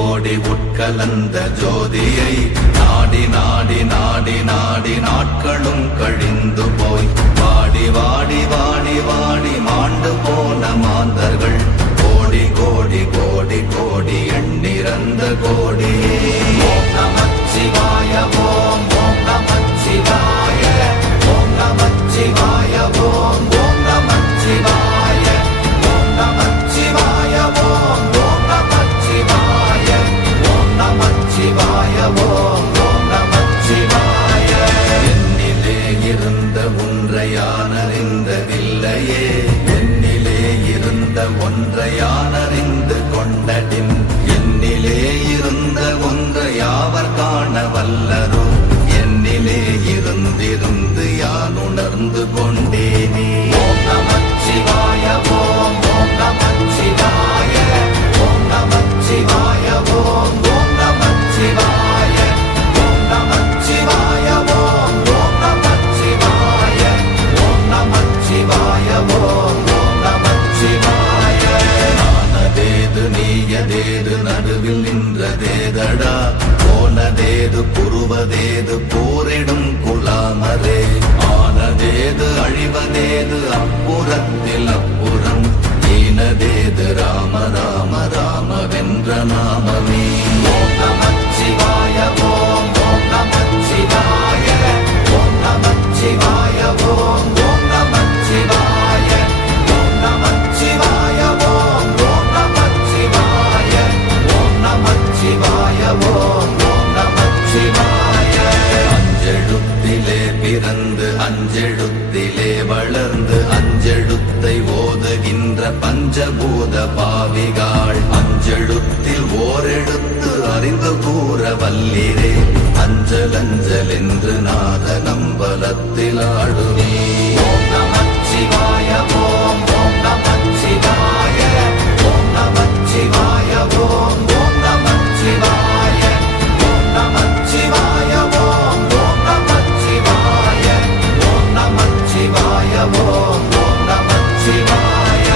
ஓடி உட்கலந்த ஜோதியை நாடி நாடி நாடி நாடி நாட்களும் கழிந்து போய் வாடி வாடி வாடி வாடி மாண்டு போன மாந்தர்கள் கோடி கோடி கோடி கோடி எண்ணிறந்த கோடி. ஓம் நமச்சிவாய ஓம் ஓம் நமச்சிவாய ஓம் நமச்சிவாய ஓம் ஓம் நமச்சிவாய ஓம் நமச்சிவாய ஓம் ஓம் நமச்சிவாய ஓம் நமச்சிவாய ஓம் ஓம் நமச்சிவாய. என்னிலே இருந்த ஒன்றையானறிந்ததில்லையே என்னிலே இருந்த ஒன்றையானறிந்து கொண்டடின் என்னிலே இருந்த ஒன்றை யாவர் காண வல்லரோ என்னிலே இருந்திருந்து யான் உணர்ந்து கொண்டேனே. ஓம் நமச்சிவாய ஓம் ஓம் நமச்சிவாய ஓம் நமச்சிவாய ஓம் ஓம் நமச்சிவாய ஓம் நமச்சிவாய ஓம் ஓம் நமச்சிவாய ஓம் நமச்சிவாய ஓம் ஓம் நமச்சிவாய. நானதேது நீயதேது நடுவில் நின்றதேதடா போனதேது புருவதேது போரிடும் குலாமரே ஆனதேது அழிவதேது அப்புறத்தில் அப்புறம் ஈனதேது ராம ராம ராம வென்ற நாமமே. ஓம் நமச்சிவாய ஓம் ஓம் நமச்சிவாய ஓம் நமச்சிவாய ஓம் ஓம் நமச்சிவாய ஓம் நமச்சிவாய ஓம் ஓம் நமச்சிவாய ஓம் நமச்சிவாய ஓம் ஓம் நமச்சிவாய. அஞ்செழுத்திலே பிறந்து அஞ்செழுத்திலே வளர்ந்து அஞ்செழுத்தை ஓதுகின்ற பஞ்சபூத பாவிகாள் அஞ்செழுத்தில் ஓரெழுத்து அறிந்து கூற வல்லிரே அஞ்சல் அஞ்சல் என்று நாத நம்பலத்தில் ஆடுவே. ஓம் நமச்சிவாய ஓம் ஓம் நமச்சிவாய ஓம் நமச்சிவாய ஓம் ஓம் நமச்சிவாய ஓம் நமச்சிவாய ஓம் ஓம் நமச்சிவாய ஓம் நமச்சிவாய ஓம் ஓம் நமச்சிவாய.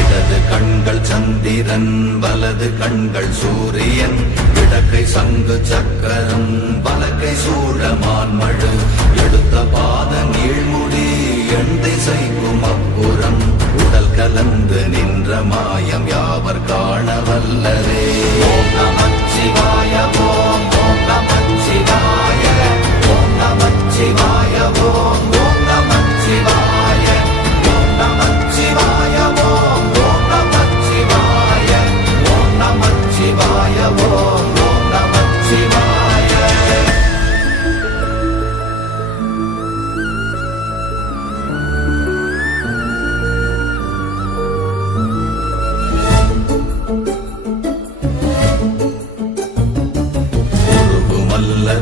இடது கண்கள் சந்திரன் வலது கண்கள் சூரியன் இடக்கை சங்கு சக்கரம் வலக்கை சூழமான்மழு எடுத்த பாத நீழ்முடி எண் திசைக்கும் அப்புறம் உடல் கலந்து நின்ற மாயம் யாவர் காண வல்லரே. ஓம் நமச்சிவாய ஓம் ஓம் நமச்சிவாய ஓம் நமச்சிவாய ஓம் ஓம் நமச்சிவாய ஓம் நமச்சிவாய ஓம் ஓம் நமச்சிவாய ஓம் நமச்சிவாய ஓம் ஓம் நமச்சிவாய.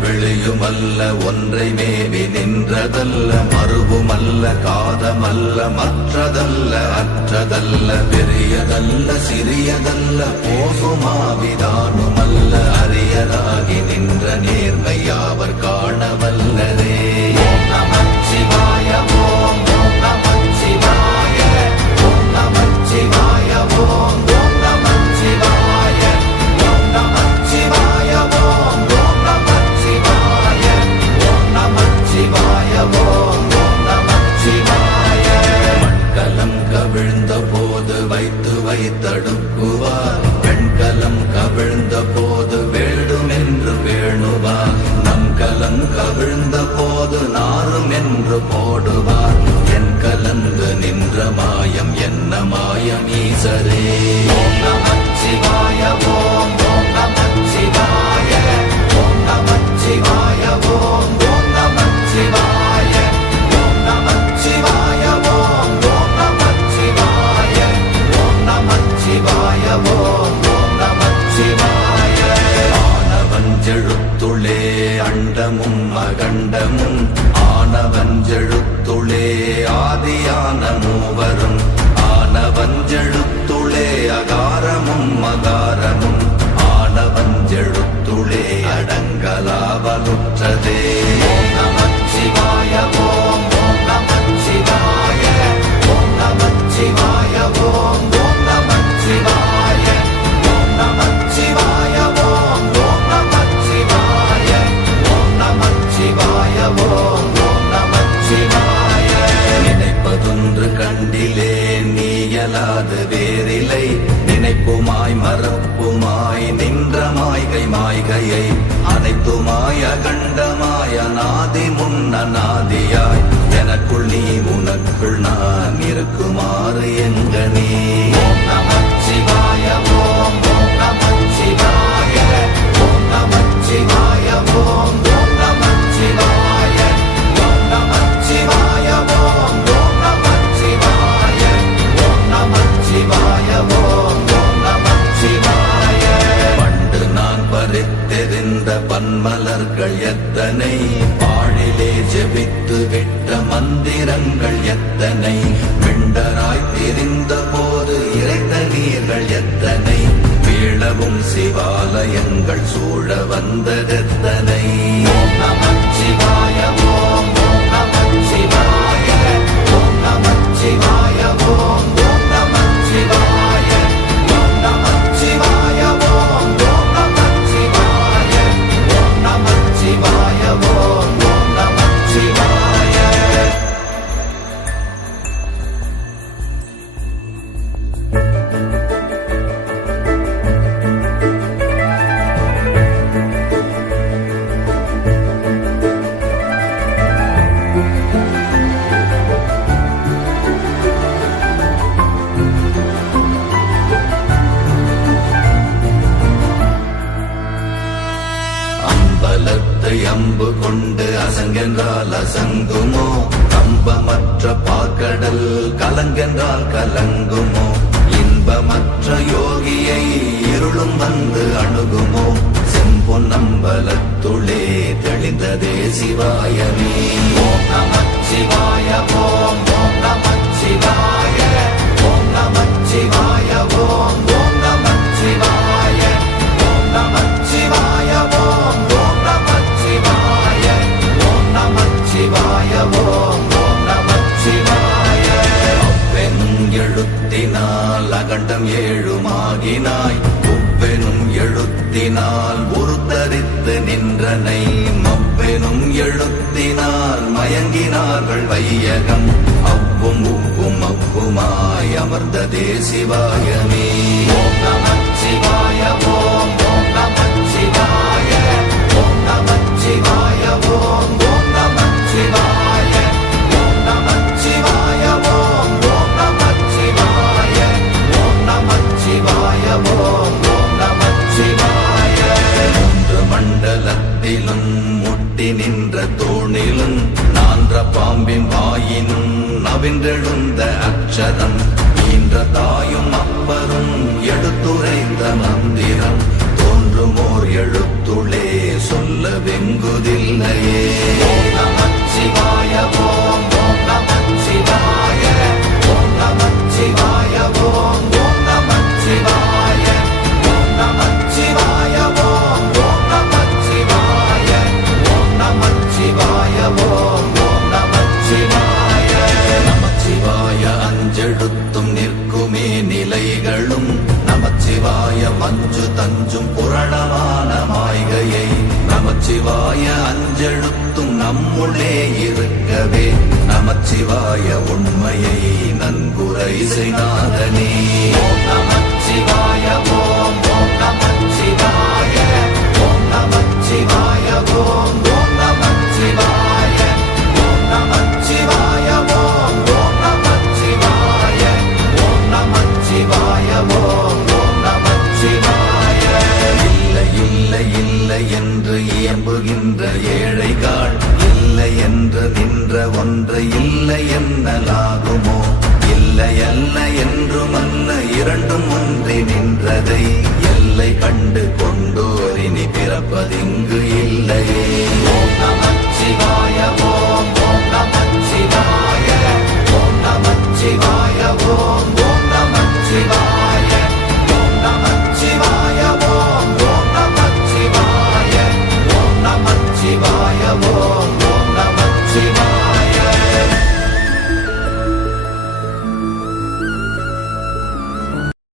வெளியுமல்ல ஒன்றை மேவி நின்றதல்ல மறுவுமல்ல காதமல்ல மற்றதல்ல அற்றதல்ல பெரியதல்ல சிறியதல்ல போகுமாவிதானுமல்ல அரியராகி நின்ற நேர்மை யாவர் காண வல்லரே. ஓம் நமச்சிவாய ஓம் ஓம் நமச்சிவாய ஓம் நமச்சிவாய ஓம் ஓம் நமச்சிவாய ஓம் நமச்சிவாய ஓம் ஓம் நமச்சிவாய ஓம் நமச்சிவாய ஓம் ஓம் நமச்சிவாய. மண்கலம் கவிழ்ந்த போது வைத்து வைத்தடுக்குவார் பெண்கலம் கவிழ்ந்த போது வேடும் என்று வேணுவார் நம் கலம் கவிழ்ந்த போது நாரும் என்று போடுவார் என் கலந்து நின்ற மாயம் என்ன மாயம் ஈசரே. ஓம் நமச்சிவாய ஓம் ஓம் நமச்சிவாய ஓம் நமச்சிவாய ஓம் ஓம் நமச்சிவாய ஓம் நமச்சிவாய ஓம் ஓம் நமச்சிவாய ஓம் நமச்சிவாய ஓம் ஓம் நமச்சிவாய. ஆனவஞ்செழுத்துளே அண்டமும் அகண்டமும் ஆனவஞ்செழுத்துளே ஆதியான மூவரும் ஆனவஞ்செழுத்துளே அகாரமும் அகாரமும் ஆனவஞ்செழுத்துளே அடங்கலாவலுற்றதே. ஓம் நமச்சிவாய ஓம் ஓம் நமச்சிவாய ஓம் நமச்சிவாய ஓம் ஓம் நமச்சிவாய ஓம் நமச்சிவாய மாய்கையை அனைத்துமாய கண்டமாய நாதி முன்னநாதியாய் எனக்குள் நீ உனக்குள் நான் இருக்குமாறு எங்க நீ ஓம் நமச்சிவாய ஓம் ஓம் நமச்சிவாய ஓம் நமச்சிவாய ஓம் ஓம் நமச்சிவாய ஓம் நமச்சிவாய ஓம் ஓம் நமச்சிவாய ஓம் நமச்சிவாய ஓம் ஓம் நமச்சிவாய பண்டு நான் பறித்தெறிந்த பன்மலர்கள் எத்தனை பாழிலே ஜெபித்து விட்ட மந்திரங்கள் எத்தனை மிண்டராய் திரிந்த போது இறைத்த நீர்கள் எத்தனை வீழவும் சிவாலயங்கள் சூழ வந்ததெத்தனை ஓம் நமச்சிவாய ஓம் ஓம் நமச்சிவாய ஓம் நமச்சிவாய ஓம் ஓம் நமச்சிவாய ஓம் நமச்சிவாய ஓம் ஓம் நமச்சிவாய ஓம் நமச்சிவாய ஓம் ஓம் நமச்சிவாய அம்பலத்தை அம்பு கொண்டு அசங்கென்றால் அசங்குமோ கம்பமற்ற பாக்கடல் கலங்கென்றால் கலங்குமோ இன்பமற்ற யோகியை இருளும் வந்து அணுகுமோ செம்பொன்னம்பலத்துளே தெளிந்ததே சிவாயமே ஓம் நமச்சிவாய ஓம் ஓம் நமச்சிவாய ஓம் நமச்சிவாய ஓம் ஓம் நமச்சிவாய ஓம் நமச்சிவாய ஓம் ஓம் நமச்சிவாய ஓம் நமச்சிவாய ஓம் ஓம் நமச்சிவாய அவ்வெனும் எழுத்தினால் அகண்டம் ஏழுமாகினாய் உவ்வெனும் எழுத்தினால் உருத்தரித்து நின்றனை மவ்வெனும் எழுத்தினால் மயங்கினார்கள் வையகம் அவ்வும் உவ்வும் அவ்வுமாய் அமர்ந்ததே சிவாயமே ஓம் நமச்சிவாய ஓம் ஓம் நமச்சிவாய ஓம் நமச்சிவாய ஓம் ஓம் நமச்சிவாய ஓம் நமச்சிவாய ஓம் ஓம் நமச்சிவாய ஓம் நமச்சிவாய ஓம் ஓம் நமச்சிவாய மூன்று மண்டலத்திலும் முட்டி நின்ற தூணிலும் நான்ற பாம்பின் வாயினும் நவின்றெழுந்த அக்ஷரம் ஈன்ற தாயும் அப்பரும் எடுத்துரைந்த மந்திரம் தோன்றுமோர் எழுத்துளே சொல்ல வெங்குதில்லையே ஓம் நமச்சிவாய ஓம் ஓம் நமச்சிவாய ஓம் நமச்சிவாய ஓம் ஓம் நமச்சிவாய ஓம் நமச்சிவாய ஓம் ஓம் நமச்சிவாய ஓம் நமச்சிவாய ஓம் ஓம் நமச்சிவாய நமச்சிவாய அஞ்செழுத்தும் நிற்குமே நிலைகளும் நமச்சிவாய மஞ்சு தஞ்சும் புரணமான மாய்கையை நமச்சிவாய அஞ்செழுத்தும் நம்முள்ளே இருக்கவே நமச்சிவாய உண்மையை நன்குரை செய்நாதனே ஓம் நமச்சிவாய ஓம் ஓம் நமச்சிவாய ஓம் நமச்சிவாய ஓம் ஓம் நமச்சிவாய ஓம் நமச்சிவாய ஓம் ஓம் நமச்சிவாய ஓம் நமச்சிவாய ஓம் ஓம் நமச்சிவாய இல்லை இல்லை இல்லை என்று இயம்புகின்ற ஏழைகாள் இல்லை என்று நின்ற ஒன்றை இல்லை என்னலாகுமோ இல்லை அல்ல என்றும் அல்ல இரண்டும் ஒன்றி நின்றதை எல்லை கண்டு கொண்டோர் இனி பிறப்பதிங்கு இல்லையே